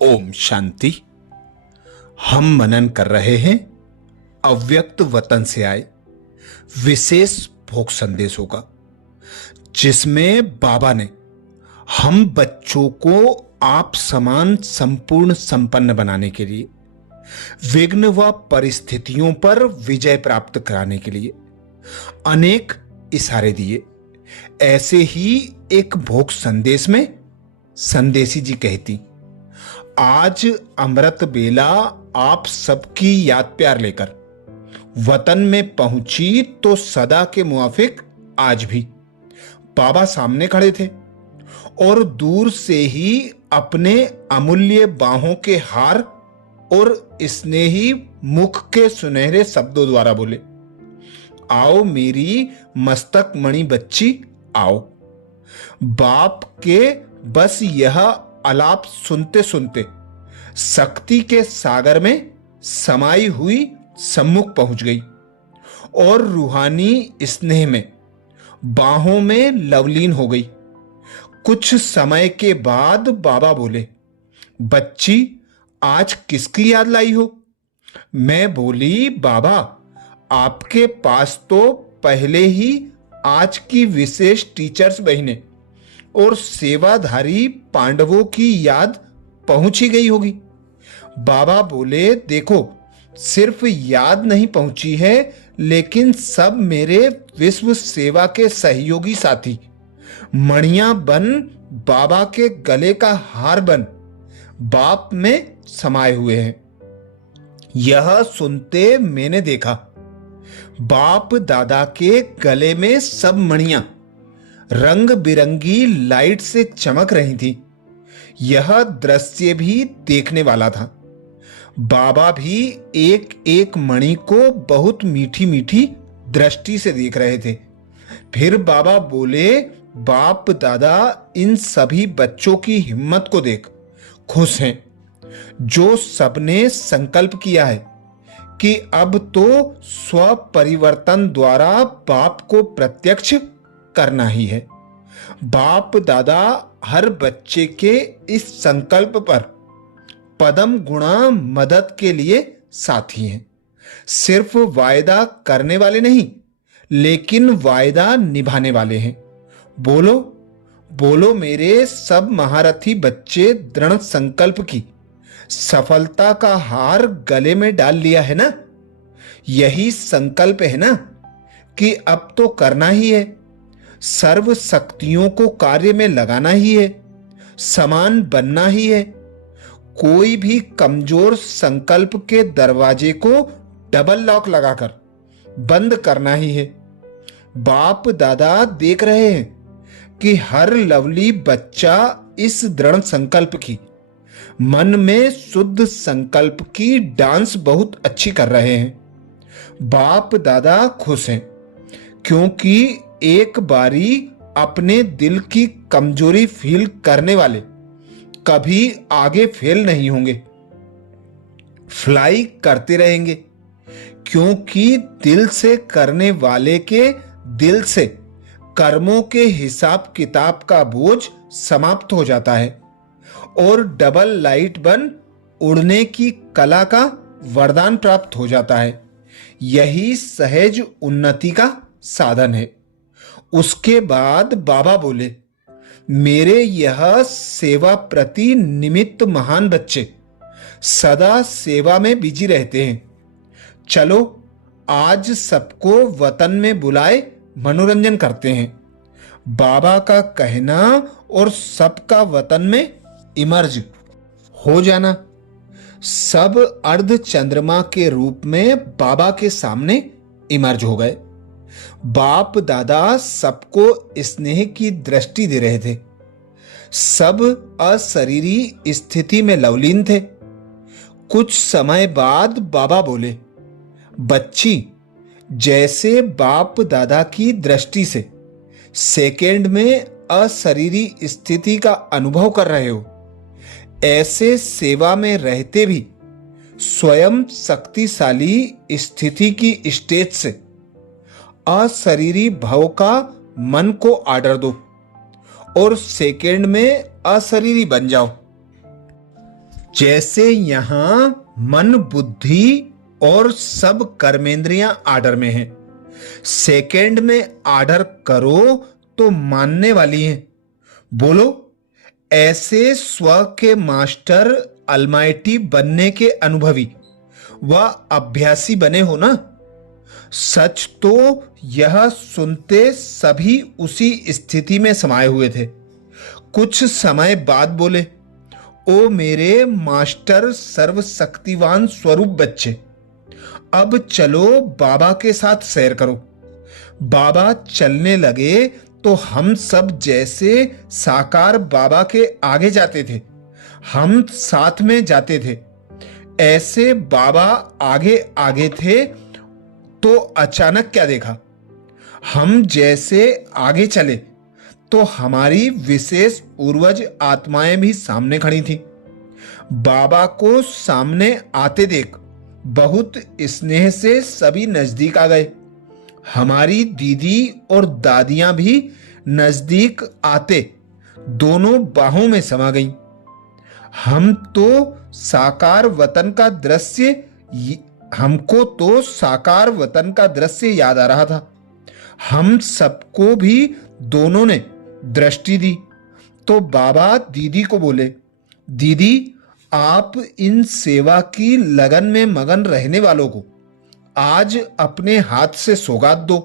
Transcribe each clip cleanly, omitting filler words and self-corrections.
ओम शांति। हम मनन कर रहे हैं अव्यक्त वतन से आए विशेष भोग संदेशों का, जिसमें बाबा ने हम बच्चों को आप समान संपूर्ण संपन्न बनाने के लिए, विघ्न व परिस्थितियों पर विजय प्राप्त कराने के लिए अनेक इशारे दिए। ऐसे ही एक भोग संदेश में संदेशी जी कहती, आज अमृत बेला आप सबकी याद प्यार लेकर वतन में पहुंची तो सदा के मुआफिक आज भी बाबा सामने खड़े थे और दूर से ही अपने अमूल्य बाहों के हार और स्नेही मुख के सुनहरे शब्दों द्वारा बोले, आओ मेरी मस्तक मणि बच्ची आओ। बाप के बस यह आलाप सुनते सुनते शक्ति के सागर में समाई हुई सम्मुख पहुंच गई और रूहानी स्नेह में बाहों में लवलीन हो गई। कुछ समय के बाद बाबा बोले, बच्ची आज किसकी याद लाई हो? मैं बोली, बाबा आपके पास तो पहले ही आज की विशेष टीचर्स बहनें और सेवाधारी पांडवों की याद पहुंच ही गई होगी। बाबा बोले, देखो सिर्फ याद नहीं पहुंची है, लेकिन सब मेरे विश्व सेवा के सहयोगी साथी मणियां बन बाबा के गले का हार बन बाप में समाये हुए हैं। यह सुनते मैंने देखा बाप दादा के गले में सब मणियां रंग बिरंगी लाइट से चमक रही थी। यह दृश्य भी देखने वाला था। बाबा भी एक एक मणि को बहुत मीठी मीठी दृष्टि से देख रहे थे। फिर बाबा बोले, बाप दादा इन सभी बच्चों की हिम्मत को देख खुश हैं, जो सबने संकल्प किया है कि अब तो स्व परिवर्तन द्वारा बाप को प्रत्यक्ष करना ही है। बाप दादा हर बच्चे के इस संकल्प पर पदम गुणा मदद के लिए साथी हैं। सिर्फ वायदा करने वाले नहीं, लेकिन वायदा निभाने वाले हैं। बोलो बोलो मेरे सब महारथी बच्चे, दृढ़ संकल्प की सफलता का हार गले में डाल लिया है ना? यही संकल्प है ना कि अब तो करना ही है, सर्व शक्तियों को कार्य में लगाना ही है, समान बनना ही है। कोई भी कमजोर संकल्प के दरवाजे को डबल लॉक लगाकर बंद करना ही है। बाप दादा देख रहे हैं कि हर लवली बच्चा इस दृढ़ संकल्प की, मन में शुद्ध संकल्प की डांस बहुत अच्छी कर रहे हैं। बाप दादा खुश हैं क्योंकि एक बारी अपने दिल की कमजोरी फील करने वाले कभी आगे फेल नहीं होंगे, फ्लाई करते रहेंगे, क्योंकि दिल से करने वाले के दिल से कर्मों के हिसाब किताब का बोझ समाप्त हो जाता है और डबल लाइट बन उड़ने की कला का वरदान प्राप्त हो जाता है। यही सहज उन्नति का साधन है। उसके बाद बाबा बोले, मेरे यह सेवा प्रति निमित्त महान बच्चे सदा सेवा में बिजी रहते हैं। चलो आज सबको वतन में बुलाए मनोरंजन करते हैं। बाबा का कहना और सबका वतन में इमर्ज हो जाना। सब अर्ध चंद्रमा के रूप में बाबा के सामने इमर्ज हो गए। बाप दादा सबको स्नेह की दृष्टि दे रहे थे। सब अशरीरी स्थिति में लवलीन थे। कुछ समय बाद बाबा बोले, बच्ची जैसे बाप दादा की दृष्टि से सेकेंड में अशरीरी स्थिति का अनुभव कर रहे हो, ऐसे सेवा में रहते भी स्वयं शक्तिशाली स्थिति की स्टेज से अशरीरी भव का मन को आर्डर दो और सेकेंड में अशरीरी बन जाओ। जैसे यहां मन, बुद्धि और सब कर्मेंद्रियां आर्डर में हैं। सेकंड में आर्डर करो तो मानने वाली हैं। बोलो, ऐसे स्व के मास्टर अलमाइटी बनने के अनुभवी व अभ्यासी बने हो ना? सच तो यह सुनते सभी उसी स्थिति में समाये हुए थे। कुछ समय बाद बोले, ओ मेरे मास्टर सर्वशक्तिवान स्वरूप बच्चे, अब चलो बाबा के साथ सैर करो। बाबा चलने लगे तो हम सब जैसे साकार बाबा के आगे जाते थे, हम साथ में जाते थे। ऐसे बाबा आगे आगे थे तो अचानक क्या देखा? हम जैसे आगे चले तो हमारी विशेष पूर्वज आत्माएं भी सामने खड़ी थी। बाबा को सामने आते देख बहुत स्नेह से सभी नजदीक आ गए। हमारी दीदी और दादियां भी नजदीक आते दोनों बाहों में समा गईं। हमको साकार वतन का दृश्य याद आ रहा था। हम सबको भी दोनों ने दृष्टि दी तो बाबा दीदी को बोले, दीदी आप इन सेवा की लगन में मगन रहने वालों को आज अपने हाथ से सौगात दो।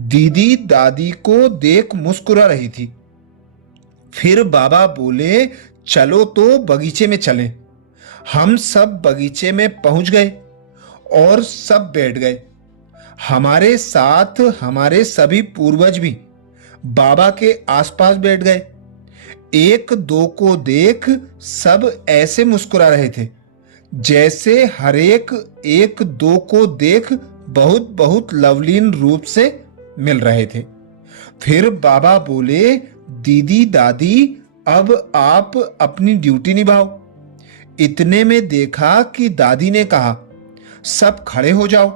दीदी दादी को देख मुस्कुरा रही थी। फिर बाबा बोले, चलो तो बगीचे में चलें। हम सब बगीचे में पहुंच गए और सब बैठ गए। हमारे साथ हमारे सभी पूर्वज भी बाबा के आसपास बैठ गए। एक दो को देख सब ऐसे मुस्कुरा रहे थे जैसे हरेक एक दो को देख बहुत बहुत लवलीन रूप से मिल रहे थे। फिर बाबा बोले, दीदी दादी अब आप अपनी ड्यूटी निभाओ। इतने में देखा कि दादी ने कहा, सब खड़े हो जाओ।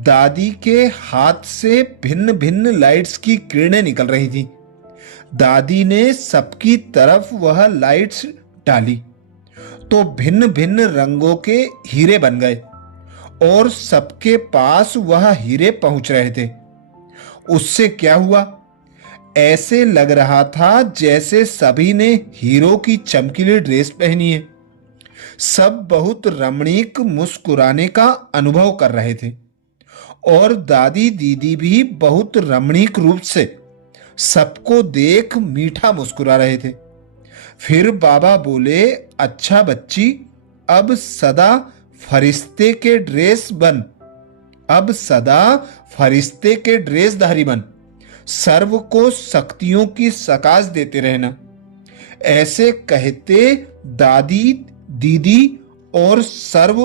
दादी के हाथ से भिन्न भिन्न लाइट्स की किरणें निकल रही थी। दादी ने सबकी तरफ वह लाइट्स डाली तो भिन्न भिन्न रंगों के हीरे बन गए और सबके पास वह हीरे पहुंच रहे थे। उससे क्या हुआ? ऐसे लग रहा था जैसे सभी ने हीरो की चमकीली ड्रेस पहनी है। सब बहुत रमणीक मुस्कुराने का अनुभव कर रहे थे और दादी दीदी भी बहुत रमणीक रूप से सबको देख मीठा मुस्कुरा रहे थे। फिर बाबा बोले, अच्छा बच्ची, अब सदा फरिश्ते के ड्रेसधारी बन। सर्व को शक्तियों की सकाश देते रहना। ऐसे कहते दादी दीदी और सर्व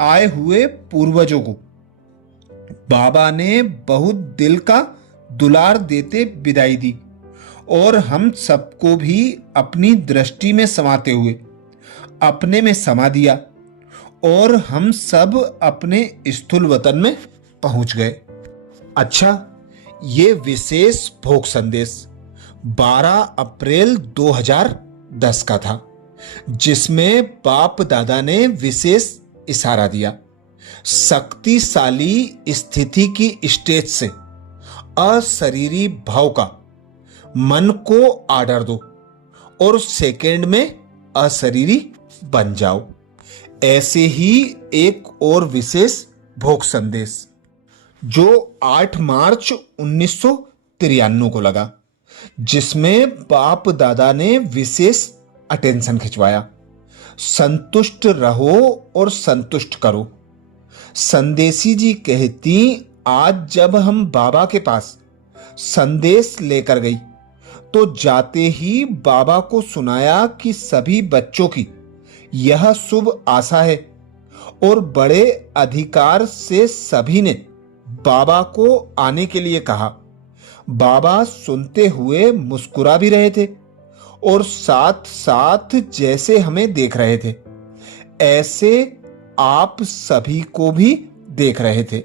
आए हुए पूर्वजों को बाबा ने बहुत दिल का दुलार देते विदाई दी और हम सबको भी अपनी दृष्टि में समाते हुए अपने में समा दिया और हम सब अपने स्थूल वतन में पहुंच गए। अच्छा, ये विशेष भोग संदेश 12 अप्रैल 2010 का था, जिसमें बाप दादा ने विशेष इशारा दिया। शक्तिशाली स्थिति की स्टेज से अशरीरी भाव का मन को आर्डर दो और सेकंड में अशरीरी बन जाओ। ऐसे ही एक और विशेष भोग संदेश जो 8 मार्च 1993 को लगा, जिसमें बाप दादा ने विशेष अटेंशन खिंचवाया। संतुष्ट रहो और संतुष्ट करो। संदेशी जी कहती, आज जब हम बाबा के पास संदेश लेकर गई तो जाते ही बाबा को सुनाया कि सभी बच्चों की यह शुभ आशा है और बड़े अधिकार से सभी ने बाबा को आने के लिए कहा। बाबा सुनते हुए मुस्कुरा भी रहे थे और साथ साथ जैसे हमें देख रहे थे ऐसे आप सभी को भी देख रहे थे।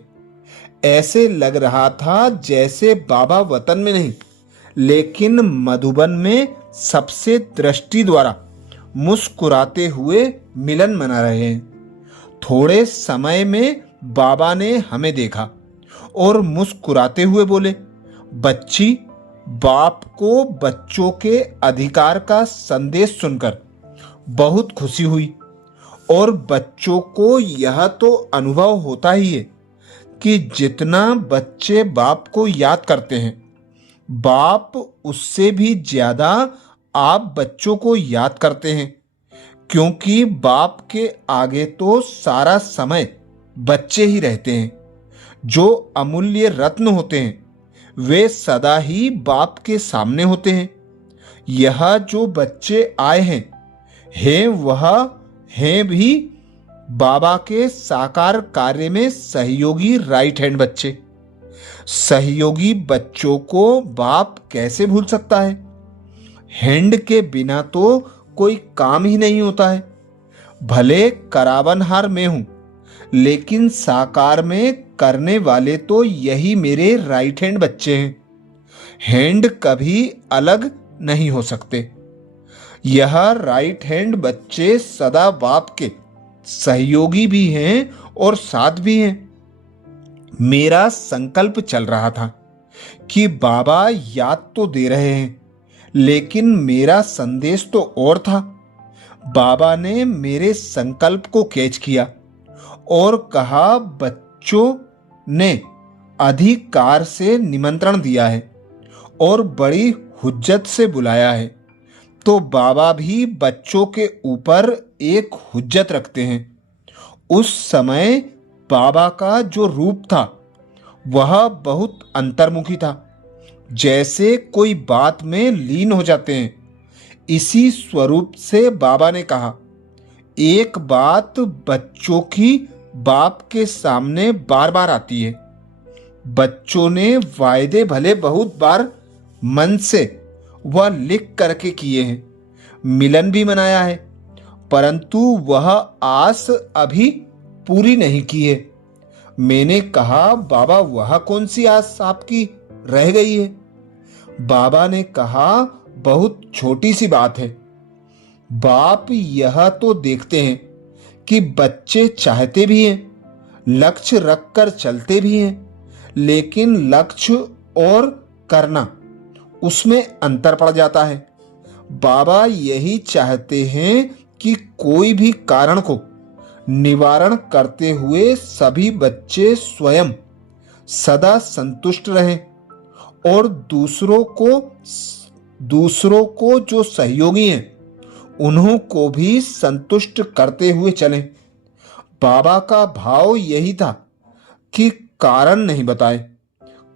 ऐसे लग रहा था जैसे बाबा वतन में नहीं लेकिन मधुबन में सबसे दृष्टि द्वारा मुस्कुराते हुए मिलन मना रहे हैं। थोड़े समय में बाबा ने हमें देखा और मुस्कुराते हुए बोले, बच्ची, बाप को बच्चों के अधिकार का संदेश सुनकर बहुत खुशी हुई और बच्चों को यह तो अनुभव होता ही है कि जितना बच्चे बाप को याद करते हैं, बाप उससे भी ज्यादा आप बच्चों को याद करते हैं, क्योंकि बाप के आगे तो सारा समय बच्चे ही रहते हैं। जो अमूल्य रत्न होते हैं वे सदा ही बाप के सामने होते हैं। यह जो बच्चे आए हैं वह हैं भी बाबा के साकार कार्य में सहयोगी राइट हैंड बच्चे। सहयोगी बच्चों को बाप कैसे भूल सकता है? हैंड के बिना तो कोई काम ही नहीं होता है। भले करावनहार में हूं, लेकिन साकार में करने वाले तो यही मेरे राइट हैंड बच्चे हैं। हैंड कभी अलग नहीं हो सकते। यह राइट हैंड बच्चे सदा बाप के सहयोगी भी हैं और साथ भी हैं। मेरा संकल्प चल रहा था कि बाबा याद तो दे रहे हैं, लेकिन मेरा संदेश तो और था। बाबा ने मेरे संकल्प को कैच किया और कहा, बच्चों ने अधिकार से निमंत्रण दिया है और बड़ी हुज्जत से बुलाया है, तो बाबा भी बच्चों के ऊपर एक हुज्जत रखते हैं। उस समय बाबा का जो रूप था वह बहुत अंतर्मुखी था, जैसे कोई बात में लीन हो जाते हैं। इसी स्वरूप से बाबा ने कहा, एक बात बच्चों की बाप के सामने बार बार आती है। बच्चों ने वायदे भले बहुत बार मन से वह लिख करके किए हैं, मिलन भी मनाया है, परंतु वह आस अभी पूरी नहीं की है। मैंने कहा, बाबा वह कौन सी आस आपकी रह गई है? बाबा ने कहा, बहुत छोटी सी बात है। बाप यह तो देखते हैं कि बच्चे चाहते भी हैं, लक्ष्य रखकर चलते भी हैं, लेकिन लक्ष्य और करना उसमें अंतर पड़ जाता है। बाबा यही चाहते हैं कि कोई भी कारण को निवारण करते हुए सभी बच्चे स्वयं सदा संतुष्ट रहें और दूसरों को जो सहयोगी हैं उन्हों को भी संतुष्ट करते हुए चलें। बाबा का भाव यही था कि कारण नहीं बताए,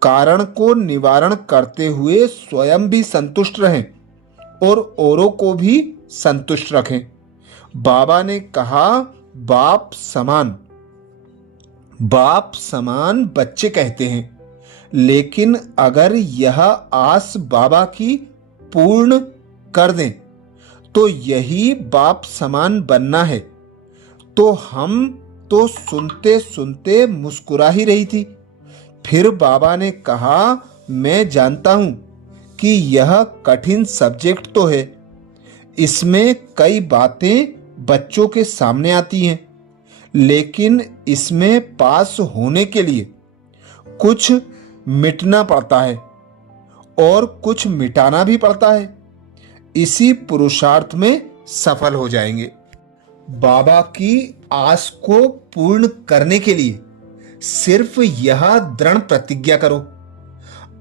कारण को निवारण करते हुए स्वयं भी संतुष्ट रहें और औरों को भी संतुष्ट रखें। बाबा ने कहा, बाप समान बच्चे कहते हैं, लेकिन अगर यह आस बाबा की पूर्ण कर दें तो यही बाप समान बनना है। तो हम तो सुनते सुनते मुस्कुरा ही रही थी। फिर बाबा ने कहा, मैं जानता हूं कि यह कठिन सब्जेक्ट तो है, इसमें कई बातें बच्चों के सामने आती हैं, लेकिन इसमें पास होने के लिए कुछ मिटना पड़ता है और कुछ मिटाना भी पड़ता है। इसी पुरुषार्थ में सफल हो जाएंगे। बाबा की आस को पूर्ण करने के लिए सिर्फ यह दृढ़ प्रतिज्ञा करो,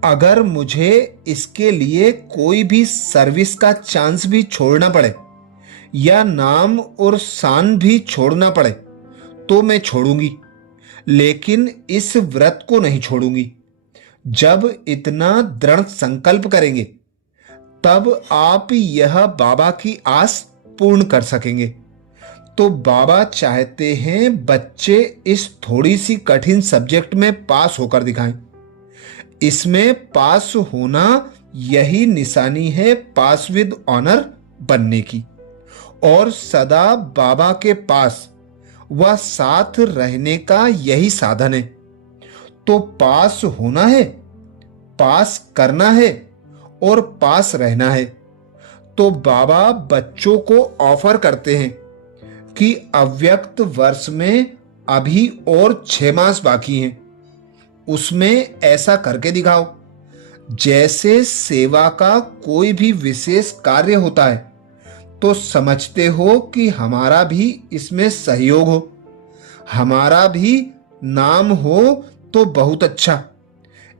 अगर मुझे इसके लिए कोई भी सर्विस का चांस भी छोड़ना पड़े या नाम और शान भी छोड़ना पड़े तो मैं छोड़ूंगी, लेकिन इस व्रत को नहीं छोड़ूंगी। जब इतना दृढ़ संकल्प करेंगे तब आप यह बाबा की आस पूर्ण कर सकेंगे। तो बाबा चाहते हैं बच्चे इस थोड़ी सी कठिन सब्जेक्ट में पास होकर दिखाएं। इसमें पास होना यही निशानी है पास विद ऑनर बनने की, और सदा बाबा के पास व साथ रहने का यही साधन है। तो पास होना है, पास करना है और पास रहना है। तो बाबा बच्चों को ऑफर करते हैं कि अव्यक्त वर्ष में अभी और 6 मास बाकी हैं, उसमें ऐसा करके दिखाओ जैसे सेवा का कोई भी विशेष कार्य होता है, तो समझते हो कि हमारा भी इसमें सहयोग हो, हमारा भी नाम हो तो बहुत अच्छा।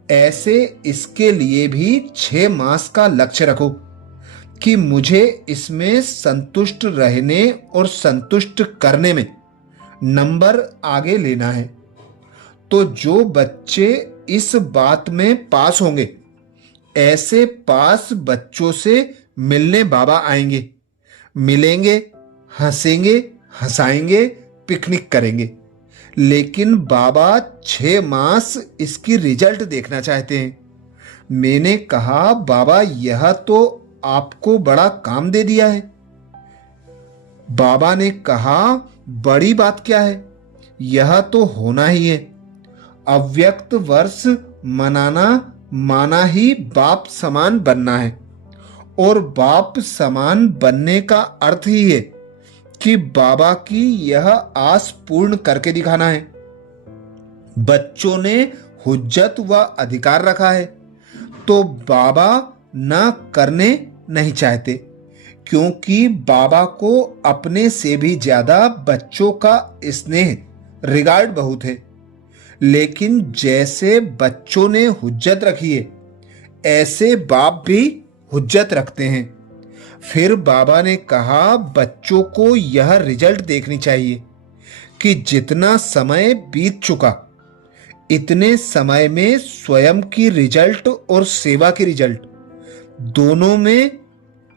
ऐसे इसके लिए भी 6 मास का लक्ष्य रखो कि मुझे इसमें संतुष्ट रहने और संतुष्ट करने में नंबर आगे लेना है। तो जो बच्चे इस बात में पास होंगे, ऐसे पास बच्चों से मिलने बाबा आएंगे, मिलेंगे, हंसेंगे, हंसाएंगे, पिकनिक करेंगे। लेकिन बाबा 6 मास इसकी रिजल्ट देखना चाहते हैं। मैंने कहा, बाबा यह तो आपको बड़ा काम दे दिया है। बाबा ने कहा, बड़ी बात क्या है, यह तो होना ही है। अव्यक्त वर्ष मनाना माना ही बाप समान बनना है, और बाप समान बनने का अर्थ ही है कि बाबा की यह आस पूर्ण करके दिखाना है। बच्चों ने हुज्जत व अधिकार रखा है, तो बाबा ना करने नहीं चाहते, क्योंकि बाबा को अपने से भी ज्यादा बच्चों का स्नेह, रिगार्ड बहुत है। लेकिन जैसे बच्चों ने हुज्जत रखी है, ऐसे बाप भी हुज्जत रखते हैं। फिर बाबा ने कहा, बच्चों को यह रिजल्ट देखनी चाहिए कि जितना समय बीत चुका, इतने समय में स्वयं की रिजल्ट और सेवा की रिजल्ट दोनों में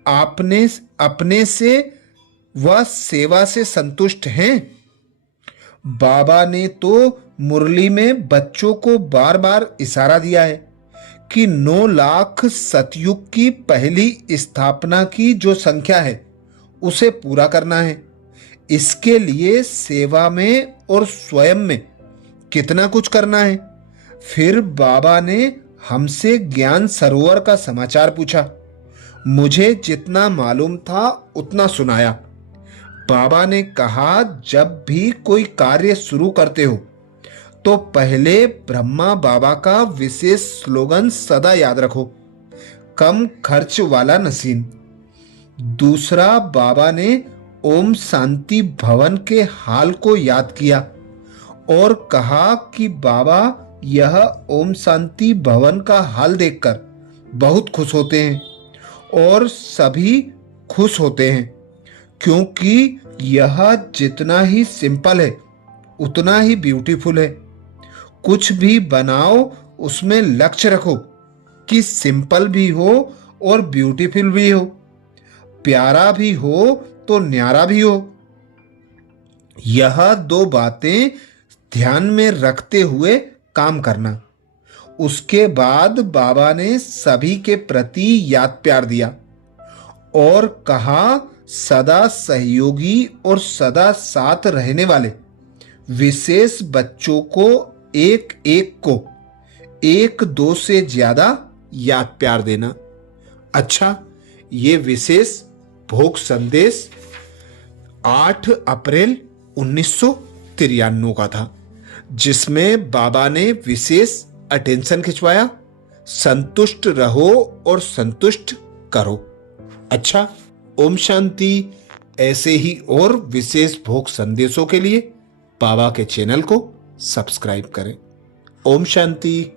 आपने अपने से व सेवा से संतुष्ट हैं। बाबा ने तो मुरली में बच्चों को बार बार इशारा दिया है कि 9 लाख सतयुग की पहली स्थापना की जो संख्या है, उसे पूरा करना है। इसके लिए सेवा में और स्वयं में कितना कुछ करना है। फिर बाबा ने हमसे ज्ञान सरोवर का समाचार पूछा। मुझे जितना मालूम था उतना सुनाया। बाबा ने कहा, जब भी कोई कार्य शुरू करते हो तो पहले ब्रह्मा बाबा का विशेष स्लोगन सदा याद रखो, कम खर्च वाला नसीन। दूसरा, बाबा ने ओम शांति भवन के हाल को याद किया और कहा कि बाबा यह ओम शांति भवन का हाल देखकर बहुत खुश होते हैं, और सभी खुश होते हैं, क्योंकि यह जितना ही सिंपल है उतना ही ब्यूटीफुल है। कुछ भी बनाओ उसमें लक्ष्य रखो कि सिंपल भी हो और ब्यूटीफुल भी हो, प्यारा भी हो तो न्यारा भी हो। यह 2 बातें ध्यान में रखते हुए काम करना। उसके बाद बाबा ने सभी के प्रति याद प्यार दिया और कहा, सदा सहयोगी और सदा साथ रहने वाले विशेष बच्चों को एक एक को 1-2 से ज्यादा याद प्यार देना। अच्छा, ये विशेष भोग संदेश 8 अप्रैल 1993 का था, जिसमें बाबा ने विशेष अटेंशन खिंचवाया, संतुष्ट रहो और संतुष्ट करो। अच्छा, ओम शांति। ऐसे ही और विशेष भोग संदेशों के लिए बाबा के चैनल को सब्सक्राइब करें। ओम शांति।